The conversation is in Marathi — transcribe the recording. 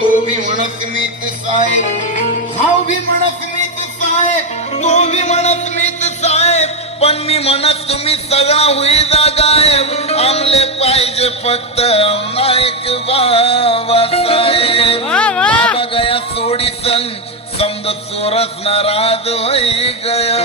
तो भी म्हणत मीच साहेब, भाऊ भी म्हणत मीच साहेब, तो भी म्हणत मीच साहेब, पण मी म्हणत तुम्ही सगळा होईजा गायब. आमले पाहिजे फक्त नायक बाबासाहेब. बाबा गया सोडी सन समद चोरस नाराज होई गया.